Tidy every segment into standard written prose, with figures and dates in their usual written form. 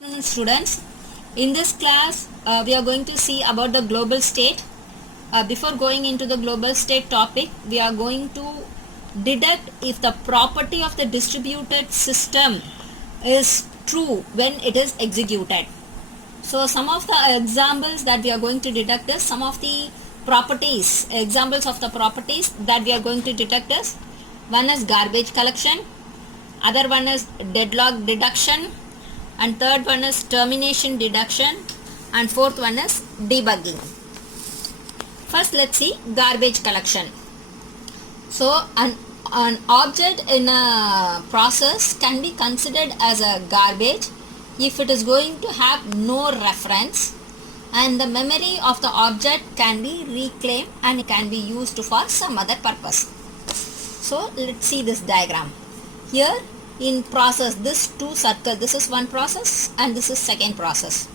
Afternoon, students. In this class, we are going to see about the global state. Before going into the global state topic, we are going to deduct if the property of the distributed system is true when it is executed. So, some of the examples that we are going to deduct is some of the properties, examples of the properties that we are going to deduct is one is garbage collection, other one is deadlock deduction, and third one is termination deduction, and fourth one is debugging. First, let's see garbage collection. So an object in a process can be considered as a garbage if it is going to have no reference and the memory of the object can be reclaimed and it can be used for some other purpose. So let's see this diagram. Here in process, this two circle, this is one process and this is second process.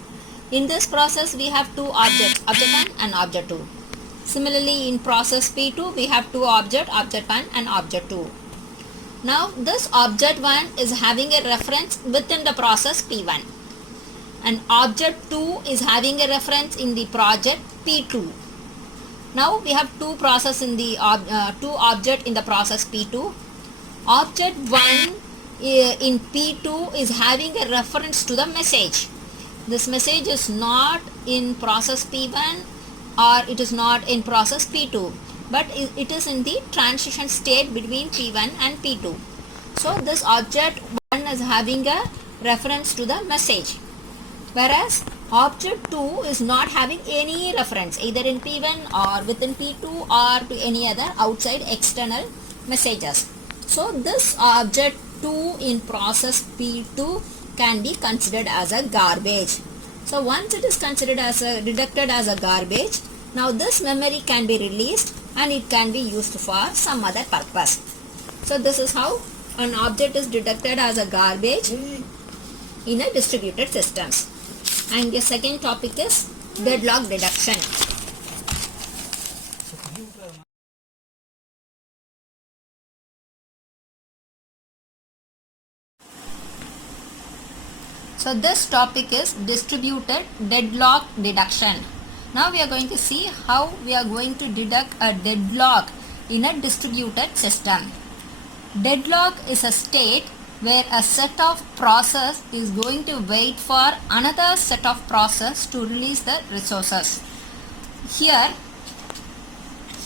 In this process we have two objects, object 1 and object 2. Similarly in process P2 we have two object 1 and object 2. Now this object 1 is having a reference within the process P1 and object 2 is having a reference in the project P2. Now we have two process in the two object in the process P2. Object 1 in P2 is having a reference to the message. This message is not in process P1 or it is not in process P2, but it is in the transition state between P1 and P2. So this object 1 is having a reference to the message, whereas object 2 is not having any reference either in P1 or within P2 or to any other outside external messages. So this object 2 in process P2 can be considered as a garbage. So once it is considered as deducted as a garbage, now this memory can be released and it can be used for some other purpose. So this is how an object is deducted as a garbage in a distributed systems. And the second topic is deadlock deduction. So this topic is distributed deadlock deduction. Now we are going to see how we are going to deduct a deadlock in a distributed system. Deadlock is a state where a set of process is going to wait for another set of process to release the resources. Here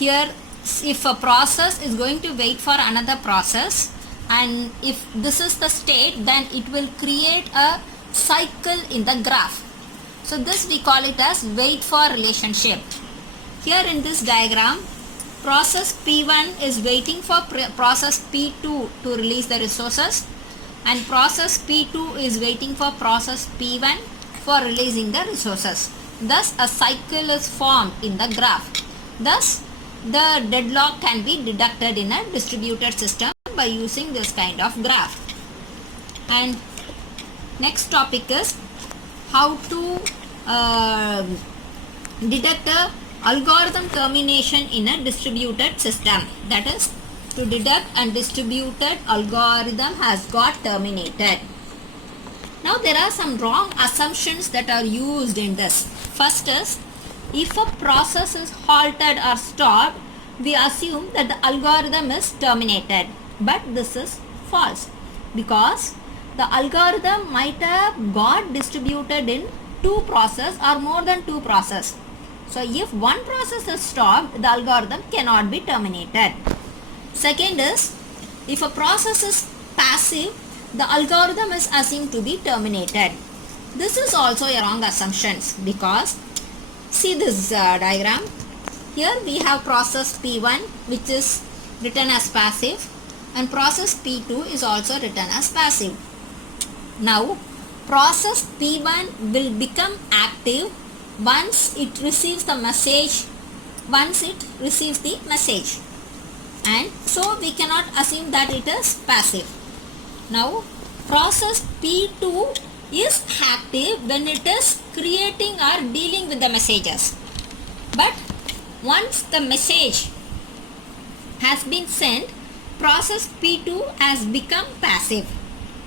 if a process is going to wait for another process and if this is the state, then it will create a cycle in the graph. So this we call it as wait for relationship. Here in this diagram, process P1 is waiting for process P2 to release the resources and process P2 is waiting for process P1 for releasing the resources. Thus a cycle is formed in the graph. Thus the deadlock can be deducted in a distributed system by using this kind of graph. And next topic is how to deduct a algorithm termination in a distributed system. That is, to deduct a distributed algorithm has got terminated. Now there are some wrong assumptions that are used in this. First is, if a process is halted or stopped, we assume that the algorithm is terminated. But this is false, because the algorithm might have got distributed in two processes or more than two processes. So if one process is stopped, the algorithm cannot be terminated. Second is, if a process is passive, the algorithm is assumed to be terminated. This is also a wrong assumption, because see this diagram. Here we have process P1 which is written as passive and process P2 is also written as passive. Now process P1 will become active once it receives the message, and so we cannot assume that it is passive. Now process P2 is active when it is creating or dealing with the messages, but once the message has been sent, process P2 has become passive.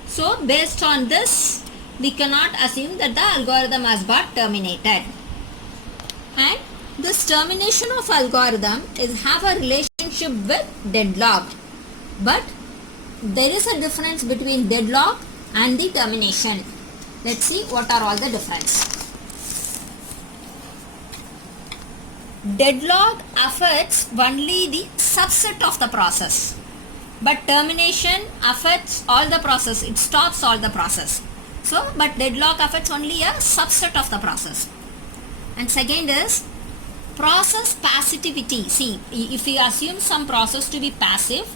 So based on this, we cannot assume that the algorithm has got terminated. And this termination of algorithm is have a relationship with deadlock. But there is a difference between deadlock and the termination. Let's see what are all the difference. Deadlock affects only the subset of the process, but termination affects all the process. It stops all the process. So, but deadlock affects only a subset of the process. And second is process passivity. See, if we assume some process to be passive,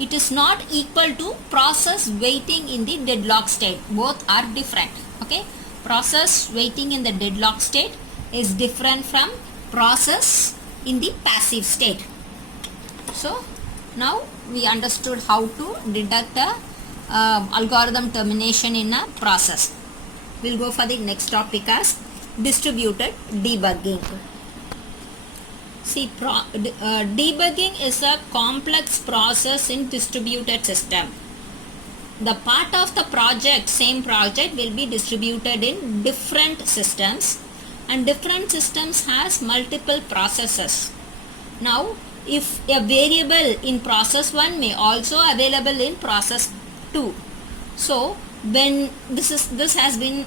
it is not equal to process waiting in the deadlock state. Both are different. Okay, process waiting in the deadlock state is different from process in the passive state. So now we understood how to detect a algorithm termination in a process. We'll go for the next topic as distributed debugging. See, debugging is a complex process in distributed system. The part of the project, same project, will be distributed in different systems, and different systems has multiple processes. Now, if a variable in process 1 may also available in process 2. So, when this has been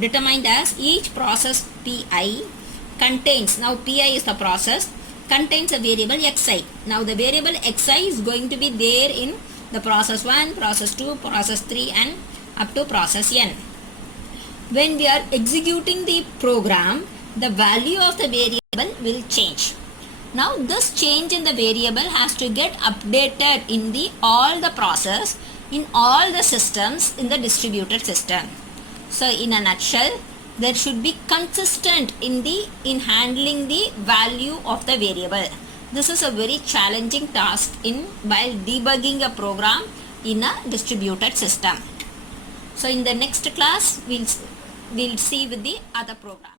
determined as each process Pi contains, now Pi is the process, contains a variable xi. Now the variable xi is going to be there in the process 1, process 2, process 3 and up to process n. When we are executing the program, the value of the variable will change. Now this change in the variable has to get updated in the all the process in all the systems in the distributed system. So in a nutshell, there should be consistent in handling the value of the variable. This is a very challenging task while debugging a program in a distributed system. So in the next class, we'll see with the other program.